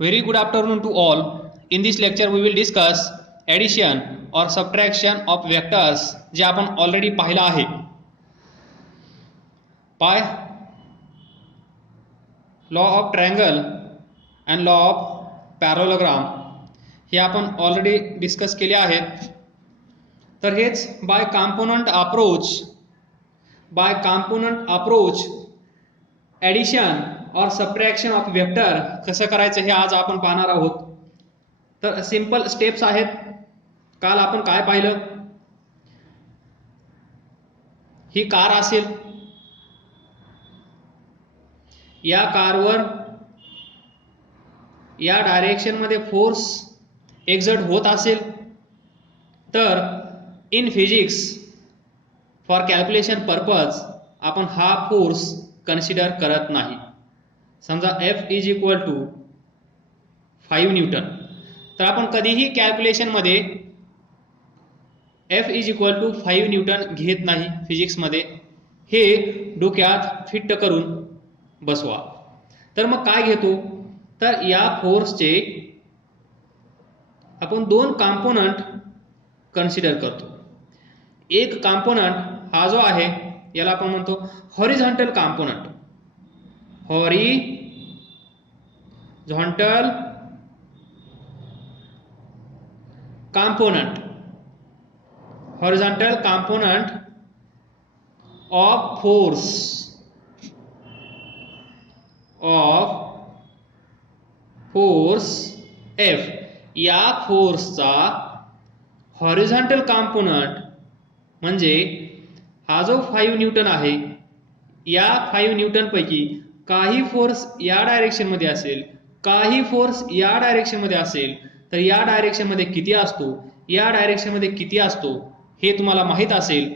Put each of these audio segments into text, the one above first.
Very good afternoon to all. In this lecture we will discuss addition or subtraction of vectors जे आपण already पाहिलं आहे. By law of triangle and law of parallelogram हे आपण already discuss केले आहेत. तर हेच बाय कॉम्पोनंट अप्रोच ॲडिशन और सबट्रॅक्शन ऑफ वेक्टर कसं करायचं हे आज आपण पाहणार आहोत. तर सिंपल स्टेप्स आहेत. काल आपण काय पाहिलं, ही कार असेल, या कारवर या डायरेक्शन मध्ये फोर्स एक्झर्ट होत असेल तर in physics for calculation purpose आपण हा फोर्स कन्सिडर करत नाही. समजा F is equal to 5 newton, तर आपण कधीही कॅल्क्युलेशन मध्ये F is equal to 5 newton घेत नाही फिजिक्समध्ये. हे डोक्यात फिट करून बसवा. तर मग काय घेतो, तर या फोर्सचे आपण दोन कॉम्पोनंट कन्सिडर करतो. एक कॉम्पोनंट हा जो आहे याला आपण म्हणतो horizontal component. Horizontal component of force F. या फोर्सचा हॉरिझॉन्टल कॉम्पोनंट म्हणजे हा जो 5 न्यूटन आहे, या 5 न्यूटन पैकी काही फोर्स या डायरेक्शन मध्ये असेल, काही फोर्स या डायरेक्शन मध्ये असेल, तर या डायरेक्शन मध्ये किती असतो, या डायरेक्शन मध्ये किती असतो हे तुम्हाला माहित असेल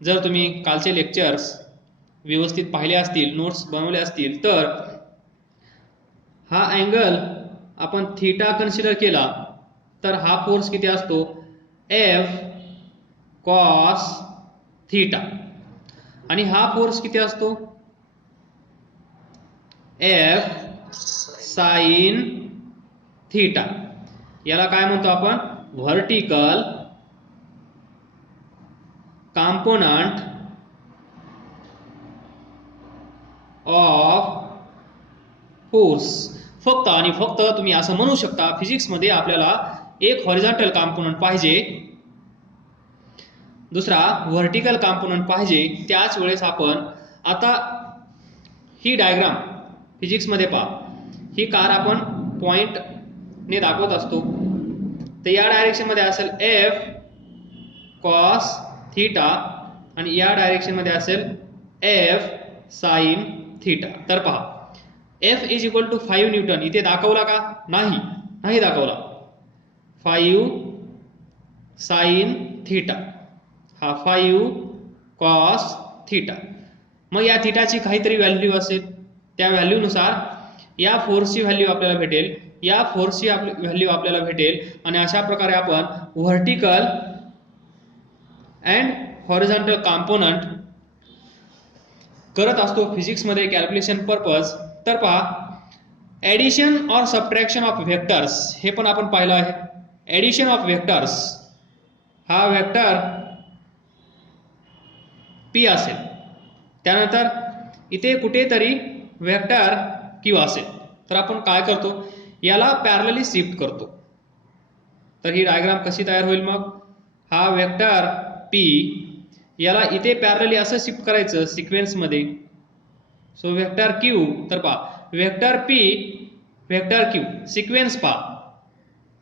जर तुम्ही कालचे लेक्चर्स व्यवस्थित पाहिले असतील, नोट्स बनवले असतील. तर हा अँगल आपण थीटा कन्सिडर केला तर हा फोर्स किती असतो, F cos थीटा. आणि हा फोर्स किती असतो, F sin थीटा. याला काय म्हणतो आपण, व्हर्टिकल कॉम्पोनंट ऑफ फोर्स. फक्त आणि फक्त तुम्ही असं म्हणू शकता, फिजिक्स मध्ये आपल्याला एक हॉरिझॉन्टल कॉम्पोनंट पाहिजे, दुसरा व्हर्टिकल कॉम्पोनंट पाहिजे. त्याच वेळेस आपण आता ही डायग्राम फिजिक्स मध्ये पहा. ही कार आपण पॉइंट ने दाखवत असतो, तर या डायरेक्शन मध्ये असेल F cos थीटा आणि या डायरेक्शन मध्ये असेल F sin थीटा. तर पहा F is equal to 5 newton इथे दाखवला का, नाही दाखवला. 5 sin थीटा, हा 5 cos थीटा. मग या थीटाची काहीतरी व्हॅल्यू असेल, त्या व्हॅल्यूनुसार या फोर्सची व्हॅल्यू आपल्याला भेटेल, या फोर्सची व्हॅल्यू आपल्याला भेटेल. आणि अशा प्रकारे आपण व्हर्टिकल अँड हॉरिझॉन्टल कॉम्पोनंट करत असतो फिजिक्स मध्ये कॅल्क्युलेशन पर्पज. तर पहा, ॲडिशन और सबट्रॅक्शन ऑफ व्हेक्टर्स हे पण आपण पाहिलं आहे. ॲडिशन ऑफ व्हेक्टर्स, हा व्हेक्टर P असेल, त्यानंतर इथे कुठेतरी व्हेक्टर Q असेल, तर आपण काय करतो, याला पॅरलली शिफ्ट करतो. तर ही डायग्राम कशी तयार होईल, मग हा व्हेक्टर P याला इथे पॅरलली असं शिफ्ट करायचं सिक्वेन्स मध्ये. सो व्हेक्टर Q, तर पहा vector P vector Q sequence पहा,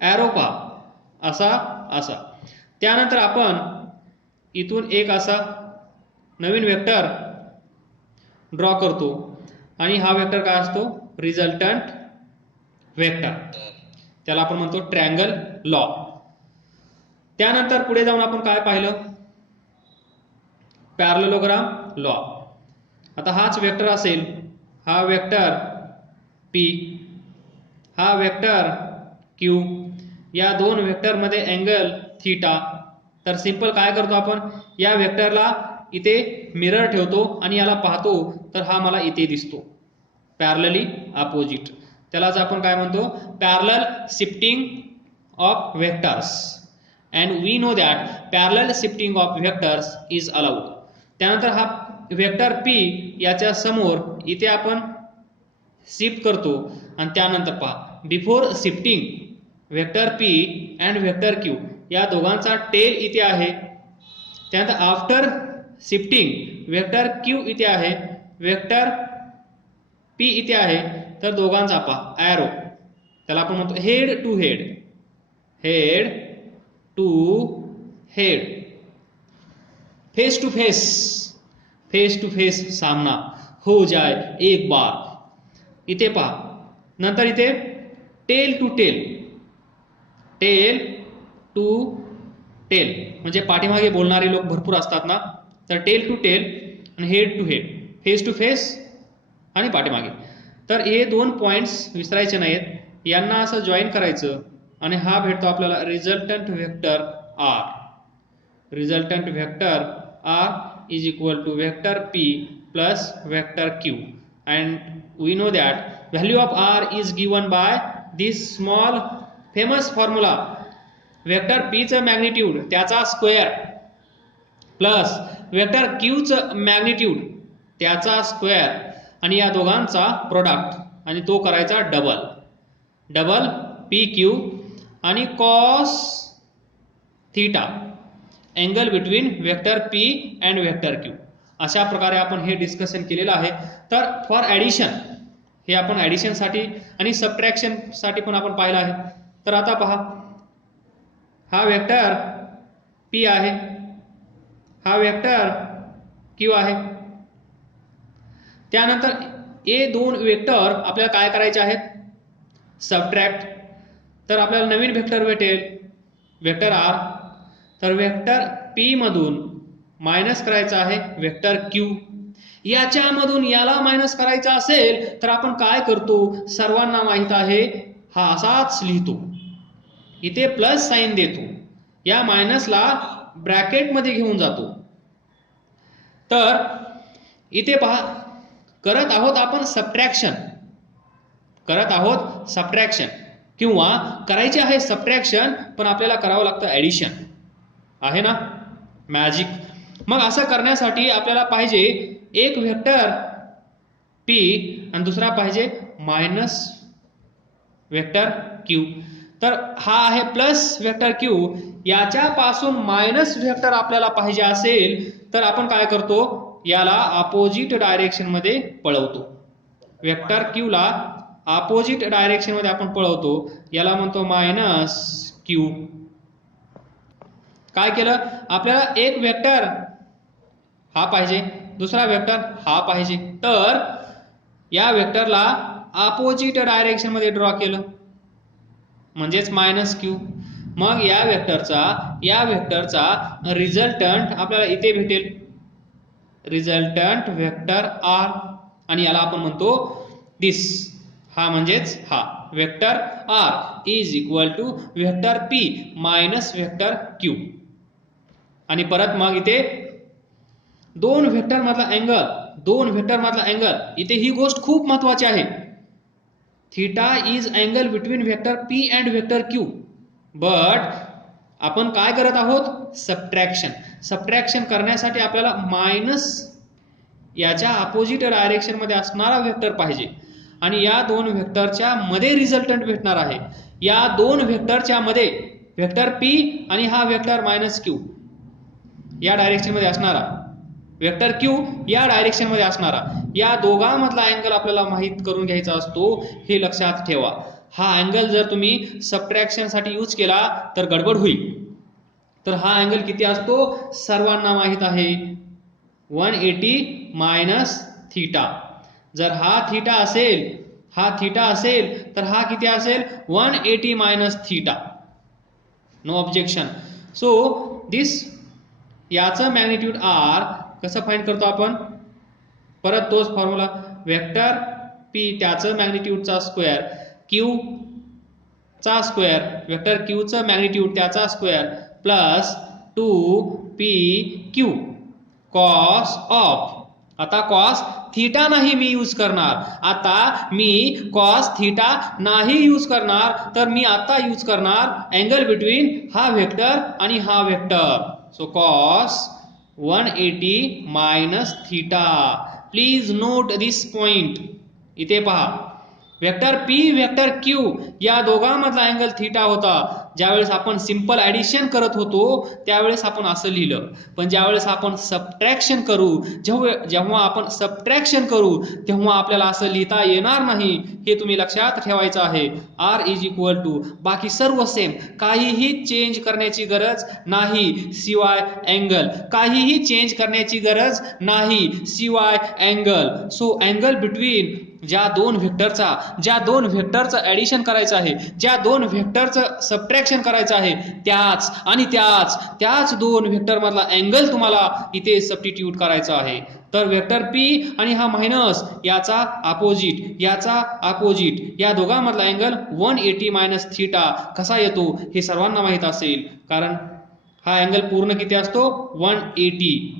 एरो पहा, असा. त्यानंतर आपण इथून एक असा नवीन वेक्टर ड्रॉ करतो आणि हा वेक्टर काय असतो, रिझल्टंट वेक्टर. त्याला आपण म्हणतो ट्रायंगल लॉ. त्यानंतर पुढे जाऊन आपण काय पाहिलं, पॅरलेलोग्राम लॉ. आता हाच वेक्टर असेल, हा वेक्टर P, हा वेक्टर Q, या दोन वेक्टर मध्ये अँगल थीटा. तर सिंपल काय करतो आपण, या वेक्टरला इथे मिरर ठेवतो आणि याला पाहतो, तर हा मला इथे दिसतो पॅरलली अपोजिट. त्यालाच आपण काय म्हणतो, parallel shifting of vectors. And we know that parallel shifting of vectors is allowed. त्यानंतर हा व्हेक्टर पी याच्या समोर इथे आपण शिफ्ट करतो आणि त्यानंतर पहा before shifting vector P and vector Q या दोघांचा टेल इथे आहे. त्यानंतर आफ्टर शिफ्टिंग व्हेक्टर क्यू इथे आहे, व्हेक्टर पी इथे आहे, तर दोघांचा पहा ॲरो, त्याला आपण म्हणतो head to head, head to head, face to face, face to face सामना हो जाए एक बार. इथे पहा नंतर इथे tail to tail, tail to tail म्हणजे पाठीमागे बोलणारे लोक भरपूर असतात ना, तर टेल टू टेल आणि head to head, face to face आणि पाठीमागे. तर हे दोन पॉइंट्स विसरायचे नाहीत, यांना असं जॉईन करायचं आणि हा भेटतो आपल्याला resultant vector R. Resultant vector R is equal to vector P plus vector Q. And we know that value of R is given by this small famous formula, vector P चं magnitude त्याचा square plus vector Q चं magnitude त्याचा square आणि या दोघांचा product आणि तो करायचा डबल, डबल पी क्यू आणि cos theta angle between vector P and vector Q. अशा प्रकारे आपण हे डिस्कशन केलेलं आहे. तर फॉर ॲडिशन हे आपण ॲडिशन साठी आणि सबट्रॅक्शन साठी पण आपण पाहिलं आहे. तर आता पहा हा वेक्टर पी आहे, हा वेक्टर क्यू आहे. त्यानंतर हे दोन वेक्टर आपल्याला काय करायचे आहेत, सबट्रॅक्ट. तर आपल्याला नवीन वेक्टर भेटेल वेक्टर आर. तर वेक्टर पी मधून मायनस करायचा आहे वेक्टर क्यू, याच्यामधून याला मायनस करायचा असेल तर आपण काय करतो, सर्वांना माहित आहे हा असाच लिहितो, इथे प्लस साइन देतो, या मायनसला ब्रॅकेट मध्ये घेऊन जातो. तर इथे पहा करत आहोत आपण सबट्रॅक्शन, करत आहोत सबट्रॅक्शन किंवा करायचे आहे सबट्रॅक्शन पण आपल्याला करावं लागतं ॲडिशन, आहे ना मॅजिक. मग असं करण्यासाठी आपल्याला पाहिजे एक वेक्टर पी आणि दुसरा पाहिजे मायनस वेक्टर क्यू. तर हा आहे प्लस वेक्टर क्यू, याच्यापासून मायनस वेक्टर आपल्याला पाहिजे असेल तर आपण काय करतो, याला अपोजिट डायरेक्शन मध्ये पळवतो. वेक्टर क्यू ला अपोजिट डायरेक्शन मध्ये आपण पळवतो, याला म्हणतो मायनस क्यू. काय केलं, आपल्याला एक वेक्टर हा पाहिजे, दुसरा वेक्टर हा पाहिजे, तर या वेक्टरला अपोजिट डायरेक्शन मध्ये ड्रॉ केलं म्हणजेच मायनस क्यू. मग या वेक्टरचा रिझल्टंट आपल्याला इथे भेटेल, रिझल्टंट वेक्टर आर, आणि याला आपण म्हणतो दिस, हा म्हणजेच हा vector R is equal to vector P minus vector Q. आणि परत मग इथे दोन वेक्टर मधला अँगल, दोन वेक्टर मधला अँगल, इथे ही गोष्ट खूप महत्वाची आहे. Theta is angle between vector P and vector Q. But आपण काय करत आहोत, सबट्रॅक्शन. सबट्रॅक्शन करण्यासाठी आपल्याला मायनस याच्या अपोजिट डायरेक्शन मध्ये असणारा वेक्टर पाहिजे आणि या दोन वेक्टरच्या मध्ये रिझल्टंट भेटणार आहे. या दोन वेक्टरच्या मध्ये वेक्टर पी आणि हा वेक्टर मायनस क्यू या डायरेक्शन मध्ये असणारा, वेक्टर क्यू या डायरेक्शन मध्ये असणारा, या दोघांमधला अँगल आपल्याला माहित करून घ्यायचा असतो, हे लक्षात ठेवा. हा अँगल जर तुम्ही सबट्रॅक्शन साठी यूज केला तर गडबड होईल. तर हा अँगल किती असतो सर्वांना माहित आहे, 180 मायनस थीटा. जर हा थीटा असेल, हा थीटा असेल तर हा किती असेल, 180 minus theta. No objection. So this, याचं मॅग्निट्यूड आर कसं फाइंड करतो आपण, परत तोच फॉर्म्युला, वेक्टर पी त्याचं मॅग्निट्यूडचा स्क्वेअर, क्यू चा स्क्वेअर, वेक्टर क्यू चं मॅग्निट्यूड त्याचा square plus 2 P Q cos of. आता कॉस थिटा नाही मी यूज करणार. आता मी कॉस थिटा नाही यूज करणार, तर मी आता यूज करणार अँगल बिटवीन हा व्हेक्टर आणि हा vector. So cos 180 minus theta. Please note this point. इथे पहा, वेक्टर पी वेक्टर क्यू या दोघांमधला अँगल थिटा होता. ज्यावेळेस आपण सिंपल ऍडिशन करत होतो त्यावेळेस आपण असं लिहिलं, पण ज्यावेळेस आपण सबट्रॅक्शन करू, जेव्हा आपण सबट्रॅक्शन करू तेव्हा आपल्याला असं लिहिता येणार नाही, हे तुम्ही लक्षात ठेवायचं आहे. आर इज इक्वल टू बाकी सर्व सेम, काहीही चेंज करण्याची गरज नाही शिवाय अँगल, काहीही चेंज करण्याची गरज नाही शिवाय अँगल. सो अँगल बिटवीन ज्या दोन व्हेक्टरचं ऍडिशन करायचं आहे, ज्या दोन व्हेक्टरचं सबट्रॅक्शन करायचं आहे, त्याच दोन व्हेक्टर मधला अँगल तुम्हाला इथे सबस्टिट्यूट करायचा आहे. तर वेक्टर पी आणि हा मायनस याचा अपोजिट या दोघांमधला अँगल 180 मायनस थिटा कसा येतो हे सर्वांना माहित असेल, कारण हा अँगल पूर्ण किती असतो 180.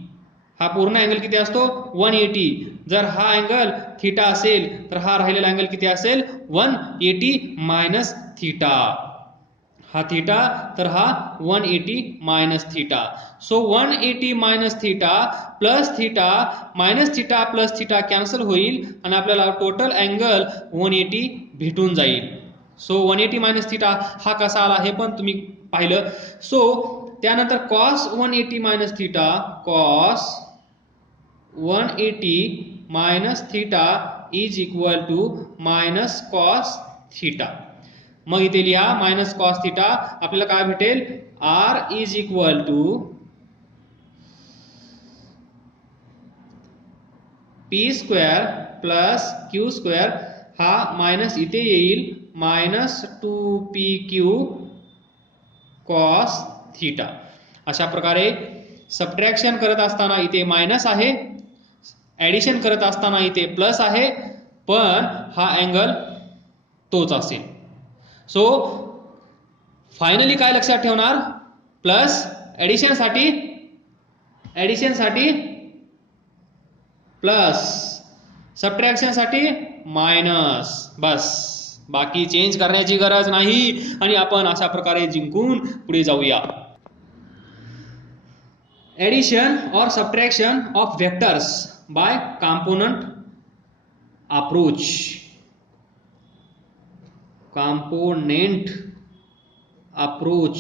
हा पूर्ण अँगल किती असतो 180. जर हा अँगल थिटा असेल तर हा राहिलेला अँगल किती असेल 180 मायनस थिटा. हा थिटा तर हा 180 minus theta. So 180 minus theta plus theta minus theta plus theta cancel होईल आणि आपल्याला टोटल अँगल 180 भेटून जाईल. सो 180 मायनस थिटा हा कसा आला हे पण तुम्ही पाहिलं. सो त्यानंतर cos 180 minus theta, cos 180 minus theta is equal to minus cos theta. मग इथे लिहा मायनस कॉस थिटा. आपल्याला काय भेटेल, R is equal to P square plus Q square. हा मायनस इथे येईल मायनस 2pq कॉस थिटा. अशा प्रकारे सबट्रॅक्शन करत असताना इथे मायनस आहे, ऍडिशन करत असताना इथे प्लस आहे, पण हा अँगल तोच असेल. सो फायनली काय लक्षात ठेवणार, प्लस ऍडिशन साठी प्लस, सबट्रॅक्शन साठी मायनस. बस, बाकी चेंज करण्याची गरज नाही आणि आपण अशा प्रकारे जिंकून पुढे जाऊया. एडिशन और subtraction of vectors bye component approach. Component approach.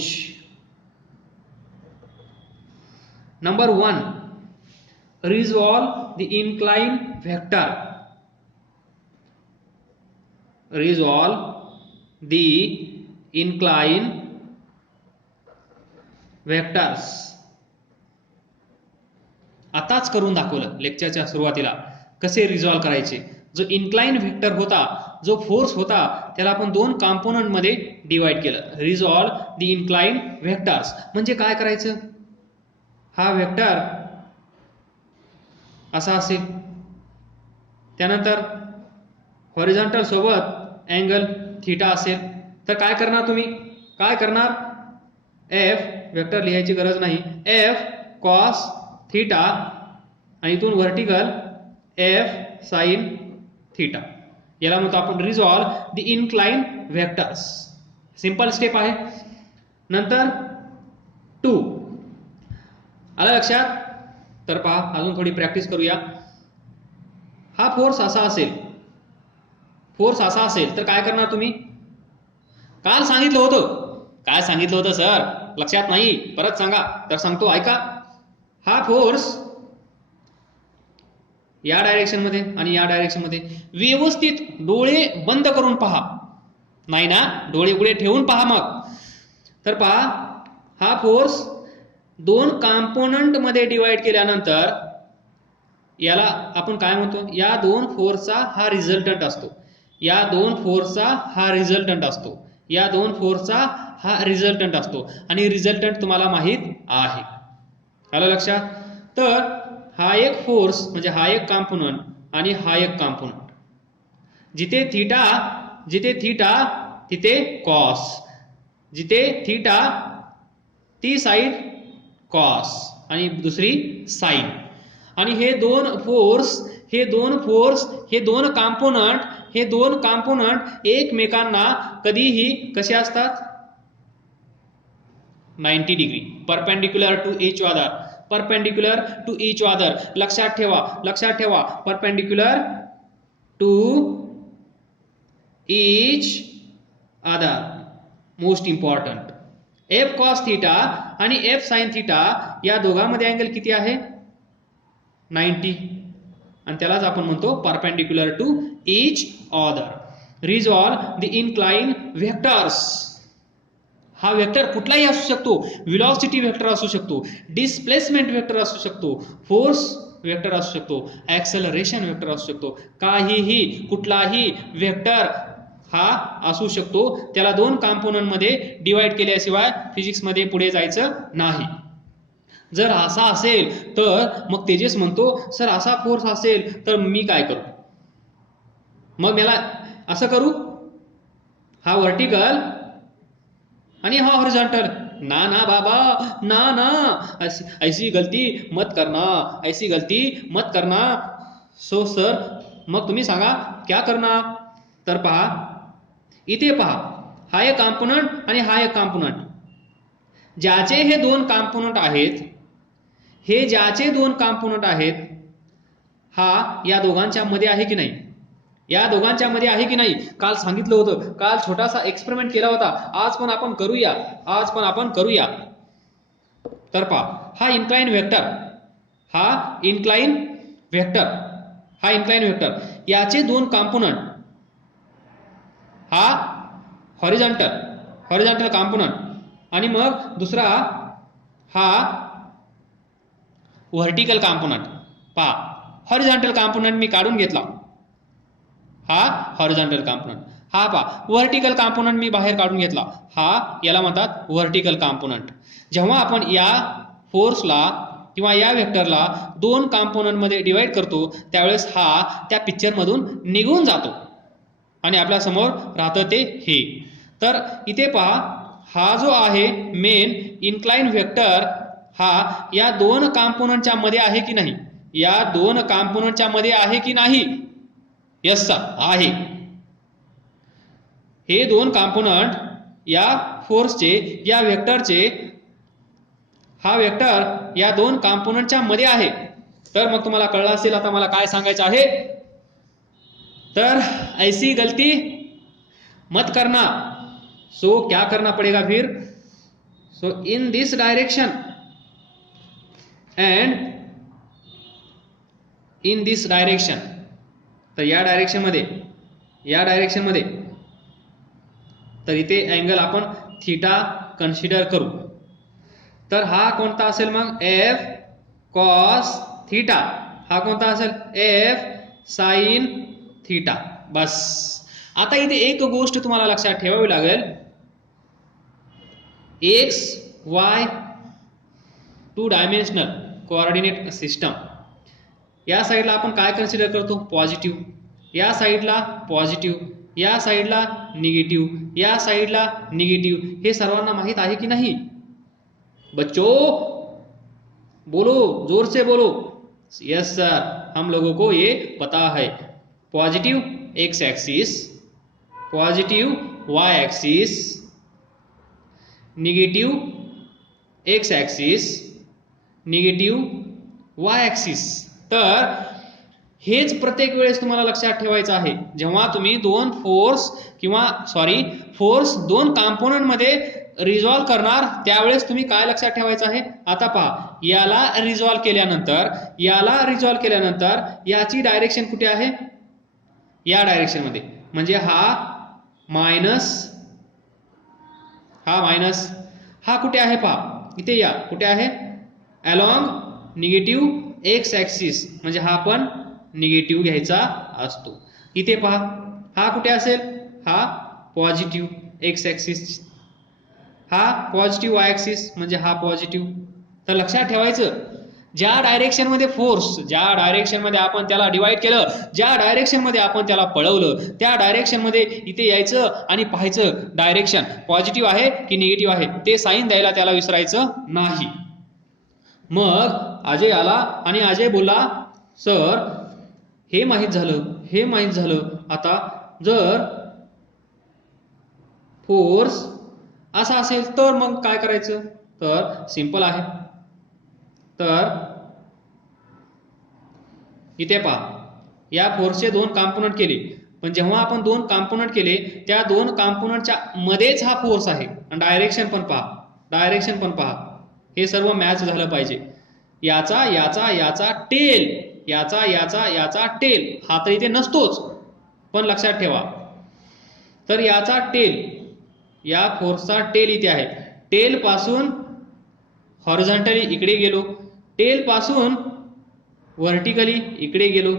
Number 1, resolve the incline vector. Resolve the incline vectors. आताच करून दाखवलं लेक्चरच्या सुरुवातीला कसे रिझॉल्व करायचे. जो इन्क्लाइन व्हेक्टर होता, जो फोर्स होता, त्याला आपण दोन कंपोनेंट मध्ये डिवाइड केलं. रिझॉल्व द इन्क्लाइन व्हेक्टर्स म्हणजे काय करायचं, हा व्हेक्टर असा असेल, त्यानंतर हॉरिझॉन्टल सोबत अँगल थिटा असेल, तर काय करणार तुम्ही, काय करणार, एफ व्हेक्टर लिहायची गरज नाही, एफ कॉस थिटा आणि इथून व्हर्टिकल एफ साइन थिटा. याला म्हणतो आपण resolve the incline vectors. Simple step आहे. नंतर 2 आलं लक्षात. तर पहा अजून थोडी प्रॅक्टिस करूया. हा फोर्स असा असेल तर काय करणार तुम्ही, काल सांगितलं होतं, काय सांगितलं होतं सर लक्षात नाही, परत सांगा. तर सांगतो ऐका. हा फोर्स या डायरेक्शन मध्ये आणि या डायरेक्शन मध्ये व्यवस्थित डोळे बंद करून पहा, नाही ना डोळे उघडे ठेवून पहा. मग तर पहा, हा फोर्स दोन कंपोनेंट मध्ये डिवाइड केल्यानंतर याला आपण काय म्हणतो, या दोन फोर्सचा हा रिझल्टंट असतो, या दोन फोर्सचा हा रिझल्टंट असतो, या दोन फोर्सचा हा रिझल्टंट असतो आणि रिझल्टंट तुम्हाला माहित आहे. आलं लक्षात. तर हा एक फोर्स म्हणजे हा एक कंपोनेंट आणि हा एक कंपोनेंट. जिथे थीटा तिथे कॉस, जिथे थीटा ती साइड कॉस आणि दुसरी साइन. आणि हे दोन फोर्स हे दोन फोर्स, हे दोन कॉम्पोनंट एकमेकांना कधीही कसे असतात 90 degree perpendicular to each other लक्षात ठेवा perpendicular to each other most important F cos theta आणि एफ साइन थीटा या दोघांमध्ये अँगल किती आहे 90 आणि त्यालाच आपण म्हणतो perpendicular to each other resolve the incline vectors हा वेक्टर कुठलाही असू शकतो व्हेलॉसिटी वेक्टर असू शकतो डिस्प्लेसमेंट वेक्टर असू शकतो फोर्स वेक्टर असू शकतो ऍक्सेलरेशन वेक्टर असू शकतो काहीही कुठलाही वेक्टर हा असू शकतो त्याला दोन कॉम्पोनंट मध्ये डिवाइड केल्याशिवाय फिजिक्स मध्ये पुढे जायचं नाही जर असा असेल तर मग तेजस म्हणतो सर असा फोर्स असेल तर मी काय करू मग मला असं करू हा वर्टिकल आणि हा हॉरिझॉन्टल ना ना बाबा ना ऐसी गलती मत करना सो सर मग तुम्ही सांगा क्या करना तर पहा इथे पहा हा एक कॉम्पोनंट आणि हा एक कॉम्पोनंट ज्याचे हे दोन कॉम्पोनंट आहेत हा या दोघांच्या मध्ये आहे की नाही काल सांगितलं होतं काल छोटासा एक्सपेरिमेंट केला होता आज पण आपण करूया तर पहा हा इन्क्लाइन वेक्टर याचे दोन कॉम्पोनंट हा हॉरिझॉन्टल कॉम्पोनंट आणि मग दुसरा हा व्हर्टिकल कॉम्पोनंट पहा हॉरिझॉन्टल कॉम्पोनंट मी काढून घेतला हा हॉरिझॉन्टल कॉम्पोनंट हा पहा व्हर्टिकल कॉम्पोनंट मी बाहेर काढून घेतला हा याला म्हणतात व्हर्टिकल कॉम्पोनंट जेव्हा आपण या फोर्सला किंवा या वेक्टरला दोन कॉम्पोनंट मध्ये डिवाइड करतो त्यावेळेस हा त्या पिक्चर मधून निघून जातो आणि आपल्या समोर राहतं ते हे तर इथे पहा हा जो आहे मेन इन्क्लाइन वेक्टर हा या दोन कॉम्पोनंटच्या मध्ये आहे की नाही यस सर आहे हे दोन कॉम्पोनंट या फोर्सचे या वेक्टरचे हा वेक्टर या दोन कॉम्पोनंटच्या मध्ये आहे तर मग तुम्हाला कळलं असेल आता मला काय सांगायचं आहे तर ऐसी गलती मत करना सो क्या करना पड़ेगा फिर so in this direction and in this direction तर या डायरेक्शन मध्ये तर इथे अँगल आपण थीटा कन्सिडर करू तर हा कोणता असेल मग एफ कॉस थीटा हा कोणता असेल एफ साइन थीटा बस आता इथे एक गोष्ट तुम्हाला लक्षात ठेवावी लागेल x Y 2 dimensional coordinate system या साइडला आपण काय कन्सिडर करतो पॉझिटिव्ह या साइडला पॉझिटिव्ह या साइडला निगेटिव्ह या साइडला निगेटिव्ह हे सर्वांना माहित आहे की नाही बच्चों बोलो जोर से बोलो यस सर हम लोगों को ये पता है positive X axis positive Y axis negative X axis negative Y axis तर हेच प्रत्येक वेळेस तुम्हाला लक्षात ठेवायचं आहे जेव्हा तुम्ही फोर्स दोन कॉम्पोनंट मध्ये रिझॉल्व करणार त्यावेळेस तुम्ही काय लक्षात ठेवायचं आहे आता पहा याला रिझॉल्व केल्यानंतर याची डायरेक्शन कुठे आहे या डायरेक्शन मध्ये म्हणजे हा मायनस हा कुठे आहे पहा इथे या कुठे आहे अलॉंग निगेटिव्ह एक्स ऍक्सिस म्हणजे हा पण निगेटिव्ह घ्यायचा असतो इथे पहा हा कुठे असेल हा पॉझिटिव्ह एक्स ऍक्सिस हा पॉझिटिव्ह वाय ऍक्सिस म्हणजे हा पॉझिटिव्ह तर लक्षात ठेवायचं ज्या डायरेक्शन मध्ये फोर्स ज्या डायरेक्शन मध्ये आपण त्याला डिवाइड केलं ज्या डायरेक्शन मध्ये आपण त्याला पळवलं त्या डायरेक्शन मध्ये इथे यायचं आणि पाहायचं डायरेक्शन पॉझिटिव्ह आहे की निगेटिव्ह आहे ते साइन द्यायला त्याला विसरायचं नाही मग अजय आला आणि अजय बोलला सर हे माहीत झालं, हे माहीत झालं. आता जर फोर्स असा असेल तर मग काय करायचं? तर सिंपल आहे. तर इथे पहा, या फोर्सचे दोन कॉम्पोनंट केले, पण जेव्हा आपण दोन कॉम्पोनंट केले त्या दोन कॉम्पोनंटच्या मध्येच हा फोर्स आहे. आणि डायरेक्शन पण पहा, डायरेक्शन पण पहा, हे सर्व मॅच झालं पाहिजे. याचा याचा याचा टेल, याचा याचा याचा टेल, हा तर इथे नसतोच, पण लक्षात ठेवा. तर याचा टेल, या फोर्सचा टेल इथे आहे. टेल पासून हॉरिझॉन्टली इकडे गेलो, टेल पासून व्हर्टिकली इकडे गेलो,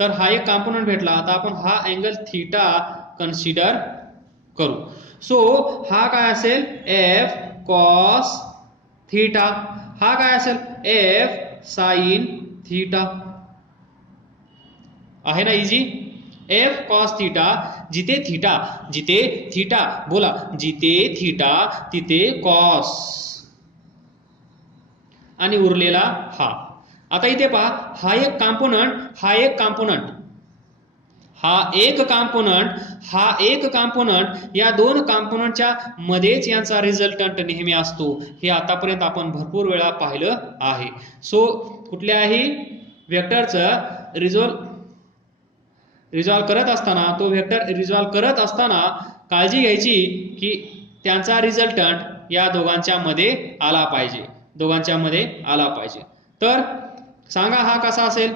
तर हा एक कॉम्पोनंट भेटला. आता आपण हा अँगल थीटा कन्सिडर करू. सो हा काय असेल? F cos theta. हा काय असेल? F sine theta. आहे ना इजी? एफ कॉस थीटा, जिथे थीटा बोला, जिथे थीटा तिथे कॉस, आणि उरलेला हा. आता इथे पहा, हा एक कॉम्पोनंट, हा एक कॉम्पोनंट, हा एक कॉम्पोनंट, या दोन कॉम्पोनंटच्या मध्येच यांचा रिझल्टंट नेहमी असतो. हे आतापर्यंत आपण भरपूर वेळा पाहिलं आहे. सो कुठल्याही वेक्टरचं रिझॉल्व करत असताना, तो वेक्टर रिझॉल्व करत असताना काळजी घ्यायची की त्यांचा रिझल्टंट या दोघांच्या मध्ये आला पाहिजे, दोघांच्या मध्ये आला पाहिजे. तर सांगा हा कसा असेल?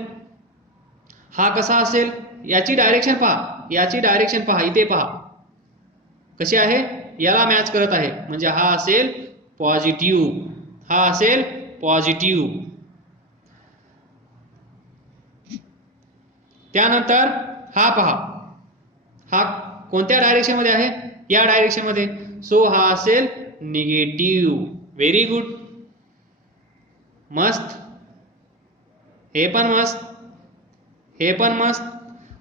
हा कसा असेल? याची डायरेक्शन पहा, याची डायरेक्शन पहा, इथे पहा कशी आहे, याला मॅच करत आहे. म्हणजे हा असेल पॉझिटिव्ह, हा असेल पॉझिटिव्ह. त्यानंतर हा पहा, हा कोणत्या डायरेक्शन मध्ये आहे? या डायरेक्शन मध्ये. सो हा असेल निगेटिव्ह. व्हेरी गुड, मस्त, हे पण मस्त, हे पण मस्त.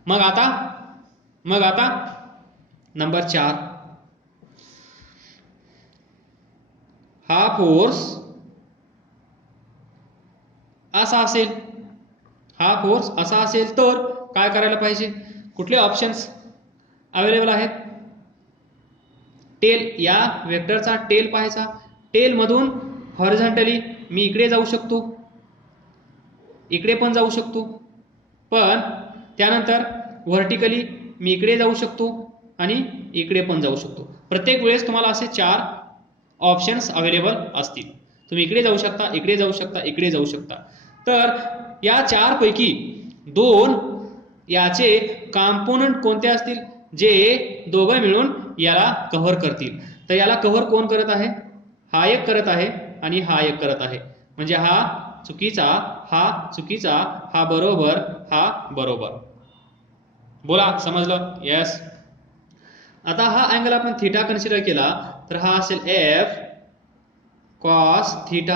मग आता नंबर 4, हा फोर्स असा असेल, हा फोर्स असा असेल तर काय करायला पाहिजे? कुठले ऑप्शन्स अवेलेबल आहेत? टेल, या वेक्टरचा टेल पाहायचा. टेल मधून हॉरिझॉन्टली मी इकडे जाऊ शकतो, इकडे पण जाऊ शकतो, पण त्यानंतर व्हर्टिकली मी इकडे जाऊ शकतो आणि इकडे पण जाऊ शकतो. प्रत्येक वेळेस तुम्हाला असे 4 ऑप्शन्स अवेलेबल असतील. तुम्ही इकडे जाऊ शकता, इकडे जाऊ शकता, इकडे जाऊ शकता. तर या 4 पैकी 2 याचे कॉम्पोनंट कोणते असतील, जे दोघं मिळून याला कव्हर करतील? तर याला कव्हर कोण करत आहे? हा एक करत आहे आणि हा एक करत आहे. म्हणजे हा चुकीचा, हा चुकीचा, हा बरोबर, हा बरोबर. बोला, समजलं? येस. आता हा अँगल आपण थीटा कन्सिडर केला, तर हा असेल एफ कॉस थीटा,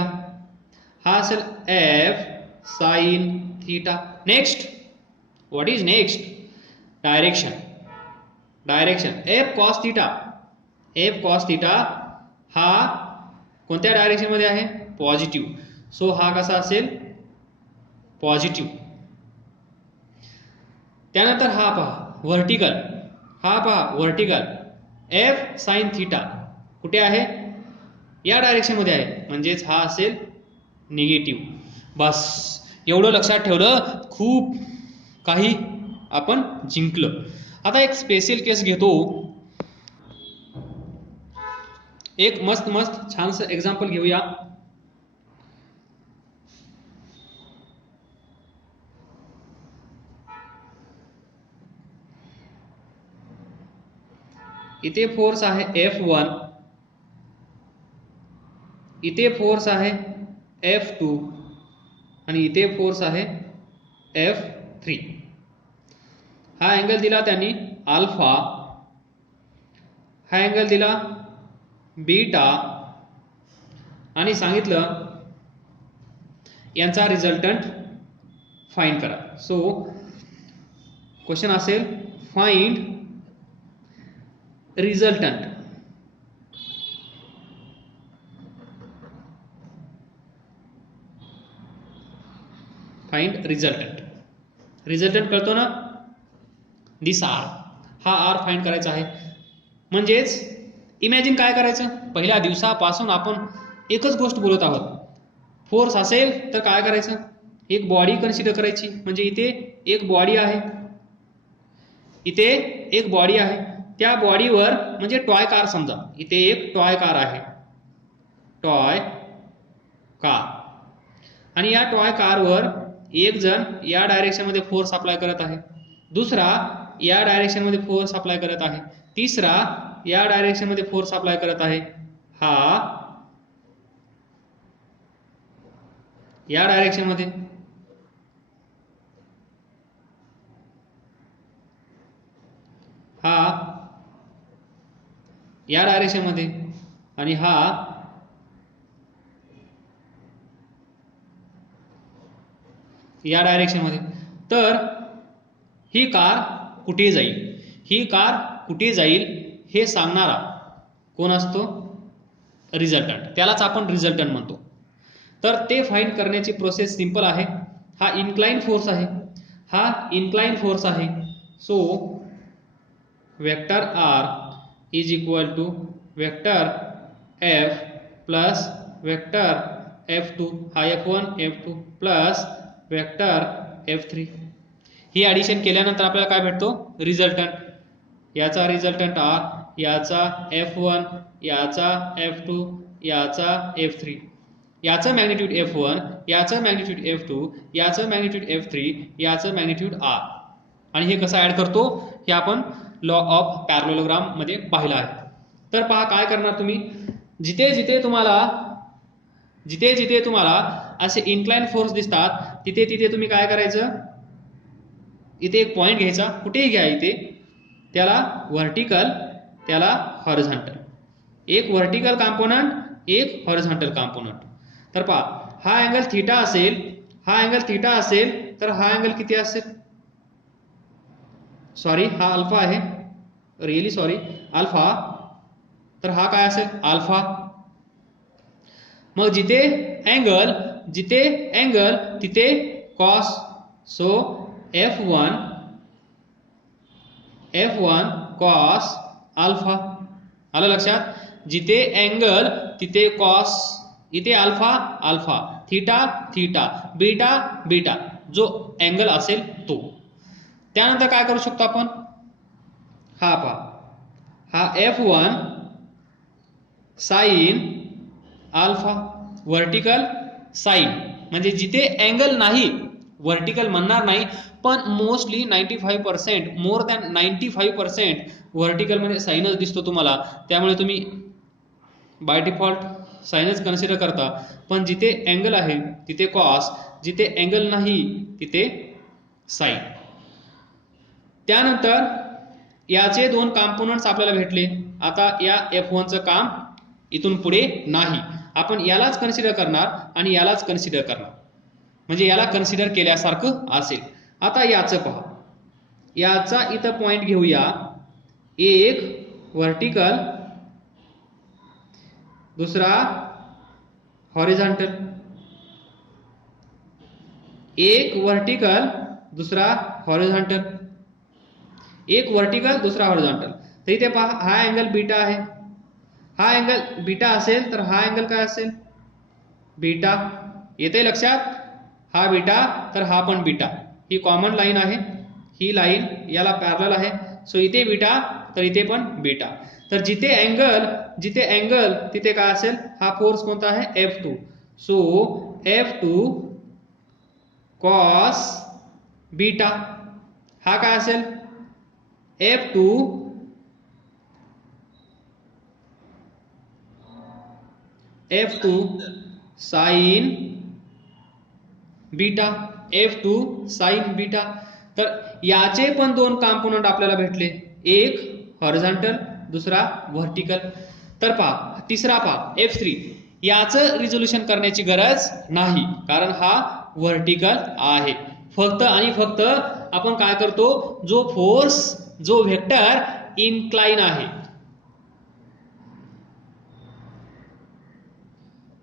हा असेल F sine theta. Next, what is next? Direction. Direction F cos theta, F cos theta हा कोणत्या डायरेक्शन मध्ये आहे? पॉझिटिव्ह. सो हा कसा असेल? पॉझिटिव्ह. त्यानंतर हा पहा व्हर्टिकल, हा पहा व्हर्टिकल, एफ साइन थीटा कुठे आहे? या डायरेक्शन मध्ये आहे, म्हणजेच हा असेल निगेटिव्ह. बस एवढं लक्षात ठेवलं, खूप काही आपण जिंकलं. आता एक स्पेशल केस घेतो, एक मस्त छानसं एक्झाम्पल घेऊया. इथे फोर्स आहे F1, इथे फोर्स आहे F2 आणि इथे फोर्स आहे F3. हा अँगल दिला त्यांनी अल्फा, हा अँगल दिला बीटा, आणि सांगितलं यांचा रिझल्टंट फाइंड करा. सो क्वेश्चन असेल find resultant. Find resultant. Resultant कळतो ना, दिस आर, हा आर फाइंड करायचा आहे. म्हणजेच इमॅजिन काय करायचं, पहिल्या दिवसापासून आपण एकच गोष्ट बोलत आहोत. फोर्स असेल तर काय करायचं, एक बॉडी कन्सिडर करायची. म्हणजे इथे एक बॉडी आहे, इथे एक बॉडी आहे, त्या बॉडीवर म्हणजे टॉय कार समजा, इथे एक टॉय कार आहे, टॉय कार, आणि या टॉय कारवर एक जण या डायरेक्शन मध्ये फोर्स अप्लाय करत आहे, दुसरा या डायरेक्शन मध्ये फोर्स अप्लाय करत आहे, तिसरा या डायरेक्शन मध्ये फोर्स अप्लाय करत आहे, हा या डायरेक्शन मध्ये, हा या डायरेक्शन मध्ये, आणि हा या डायरेक्शन मध्ये. तर ही कार कुठे जाईल, ही कार कुठे जाईल हे सांगणारा कोण असतो, रिझल्टंट. त्यालाच आपण रिझल्टंट म्हणतो. तर ते फाइंड करण्याची प्रोसेस सिंपल आहे. हा इन्क्लाइन फोर्स आहे, हा इन्क्लाइन फोर्स आहे. So vector R is equal to vector F plus vector F2, हा F1 F2 plus vector F3. ही ॲडिशन केल्यानंतर आपल्याला काय भेटतो, रिझल्टंट. याचा रिझल्टंट आर, याचा F1, याचा F2, याचा F3, याचं मॅग्निट्यूड F1, याचं मॅग्निट्यूड F2, याचं मॅग्निट्यूड F3, याचं मॅग्निट्यूड R. आणि हे कसं ऍड करतो हे आपण लॉ ऑफ पॅरलोग्राम मध्ये पाहिलं आहे. तर पहा काय करणार तुम्ही, जिथे जिथे तुम्हाला असे इन्क्लाइन फोर्स दिसतात तिथे तिथे तुम्ही काय करायचं, इथे एक पॉइंट घ्यायचा, कुठेही घ्या, इथे त्याला व्हर्टिकल, त्याला हॉरिझॉन्टल, एक व्हर्टिकल कॉम्पोनंट, एक हॉरिझॉन्टल कॉम्पोनंट. तर पहा हा अँगल थीटा असेल, हा अँगल थीटा असेल तर हा अँगल किती असेल, सॉरी हा अल्फा आहे, रिअली सॉरी अल्फा, तर हा काय असेल अल्फा. मग जिथे अँगल तिथे cos. So F1 cos alpha. आलं लक्षात, जिथे अँगल तिथे कॉस, इथे alpha alpha, theta theta, beta beta, जो अँगल असेल तो. त्यानंतर काय करू शकतो आपण, हा पहा, हा F1 sine alpha, vertical sign, म्हणजे जिथे अँगल नाही, व्हर्टिकल म्हणणार नाही, पण मोस्टली 95%, मोर दॅन 95% व्हर्टिकल मध्ये साइनच दिसतो तुम्हाला. त्यामुळे तुम्ही बाय डिफॉल्ट साइनच कन्सिडर करता. पण जिथे अँगल आहे तिथे कॉस, जिथे अँगल नाही तिथे साइन. त्यानंतर याचे दोन कॉम्पोनंट्स आपल्याला भेटले. आता या F1 चं काम इथून पुढे नाही, आपण यालाच कन्सिडर करणार आणि यालाच कन्सिडर करणार, म्हणजे याला कन्सिडर केल्यासारखं असेल. आता याचं पहा, याचा इथं पॉइंट घेऊया, एक व्हर्टिकल, दुसरा हॉरिझॉन्टल, एक व्हर्टिकल दुसरा हॉरिझॉन्टल, एक व्हर्टिकल दुसरा हॉरिझॉन्टल. तर इथे पहा हा अँगल बीटा आहे, हा अँगल बीटा असेल तर हा अँगल काय असेल, बीटा. येते लक्षात, हा बीटा तर हा पण बीटा, ही कॉमन लाईन आहे, ही लाईन याला पॅरलल आहे. सो इथे बीटा तर इथे पण बीटा. तर जिथे अँगल तिथे काय असेल, हा फोर्स कोणता आहे F2. So F2 cos beta, हा काय असेल F2 sign beta, F2 sign beta. तर याचे पण दोन कॉम्पोनंट आपल्याला भेटले, एक हॉरिझॉन्टल दुसरा व्हर्टिकल. तर पहा तिसरा पहा F3, याचं रिझोल्यूशन करण्याची गरज नाही, कारण हा व्हर्टिकल आहे. फक्त आणि फक्त आपण काय करतो, जो फोर्स, जो व्हेक्टर इन्क्लाइन आहे,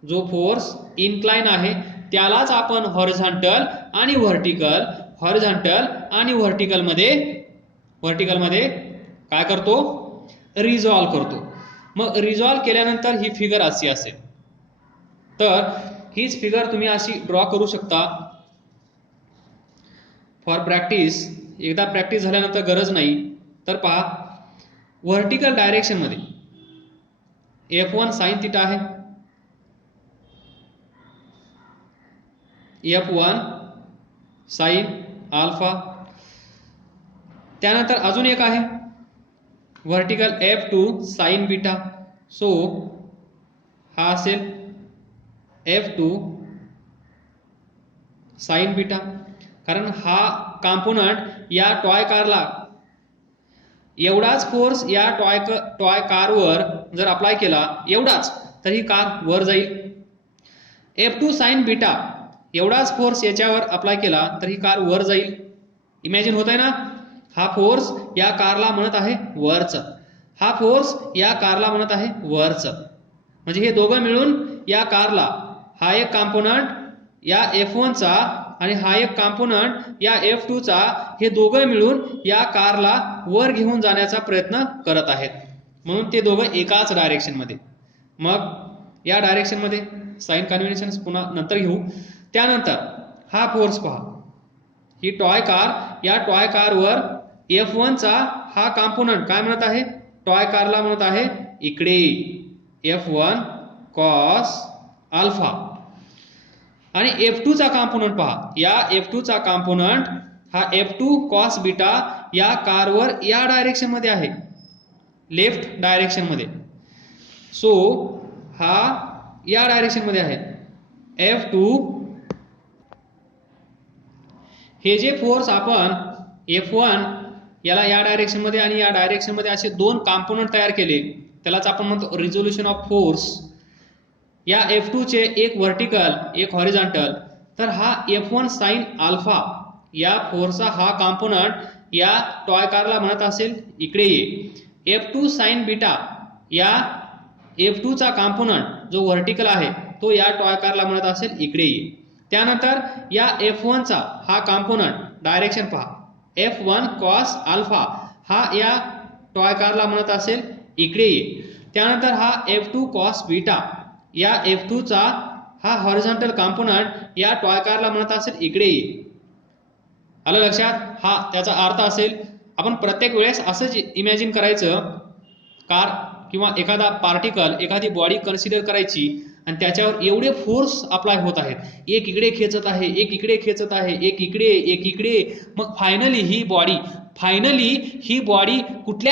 जो फोर्स इन्क्लाइन आहे त्यालाच आपण हॉरिझॉन्टल आणि व्हर्टिकल, हॉरिझॉन्टल आणि व्हर्टिकल मध्ये काय करतो, रिझॉल्व करतो. मग रिझॉल्व केल्यानंतर ही फिगर अशी असेल. तर हीच फिगर तुम्ही अशी ड्रॉ करू शकता. फॉर प्रॅक्टिस, एकदा प्रॅक्टिस झाल्यानंतर गरज नाही. तर पहा, व्हर्टिकल डायरेक्शन मध्ये F1 साइन थिटा आहे, F1 साइन अल्फा. त्यानंतर अजून एक आहे vertical F2 sign beta. So हा असेल F2 साइन बीटा. कारण हा कॉम्पोनंट या टॉय कारला एवढाच फोर्स या टॉय कारवर जर अप्लाय केला एवढाच, तर ही कार वर जाईल. F2 साइन बीटा एवढाच फोर्स याच्यावर अप्लाय केला तर ही कार वर जाईल. इमॅजिन होत आहे ना, हा फोर्स या कारला म्हणत आहे वरचं, हा फोर्स या कारला म्हणत आहे वरचं. म्हणजे हे दोघं मिळून या कारला, हा एक कॉम्पोनंट या F1 चा आणि हा एक कॉम्पोनंट या F2 चा, हे दोघं मिळून या कारला वर घेऊन जाण्याचा प्रयत्न करत आहेत. म्हणून ते दोघं एकाच डायरेक्शन मध्ये. मग या डायरेक्शन मध्ये साइन कन्व्हेन्शन पुन्हा नंतर घेऊ. त्यानंतर हा फोर्स पहा, ही टॉय कार, या टॉय कारवर F1 चा हा कॉम्पोनंट काय म्हणत आहे, टॉय कारला म्हणत आहे इकडे F1 कॉस अल्फा. आणि F2 चा कॉम्पोनंट पहा, या F2 चा कॉम्पोनंट हा F2 कॉस बीटा या कारवर या डायरेक्शन मध्ये आहे, लेफ्ट डायरेक्शन मध्ये. सो हा या डायरेक्शन मध्ये आहे F2. हे जे फोर्स आपण F1 याला या डायरेक्शन मध्ये आणि या डायरेक्शन मध्ये असे दोन कॉम्पोनंट तयार केले, त्यालाच आपण म्हणतो रिझोल्युशन ऑफ फोर्स. या F2 चे एक व्हर्टिकल एक हॉरिझॉन्टल. तर हा F1 साइन अल्फा या फोर्सचा हा कॉम्पोनंट या टॉय कारला म्हणत असेल इकडे ये. F2 साइन बीटा या F2 चा कॉम्पोनंट जो व्हर्टिकल आहे तो या टॉय कारला म्हणत असेल इकडे ये. त्यानंतर या F1 चा हा कॉम्पोनंट, डायरेक्शन पहा, F1 कॉस अल्फा हा या टॉय कारला म्हणत असेल इकडे ये. त्यानंतर हा F2 कॉस बीटा या F2 चा हा हॉरिझॉन्टल कॉम्पोनंट या टॉय कारला म्हणत असेल इकडे ये. आलं लक्षात? हा त्याचा अर्थ असेल. आपण प्रत्येक वेळेस असंच इमॅजिन करायचं, कार किंवा एखादा पार्टिकल, एखादी बॉडी कन्सिडर करायची आणि त्याच्यावर एवढे फोर्स अप्लाय होत आहेत, एक इकडे खेचत आहे, एक इकडे खेचत आहे, एक इकडे एक इकडे. मग फायनली ही बॉडी कुठल्या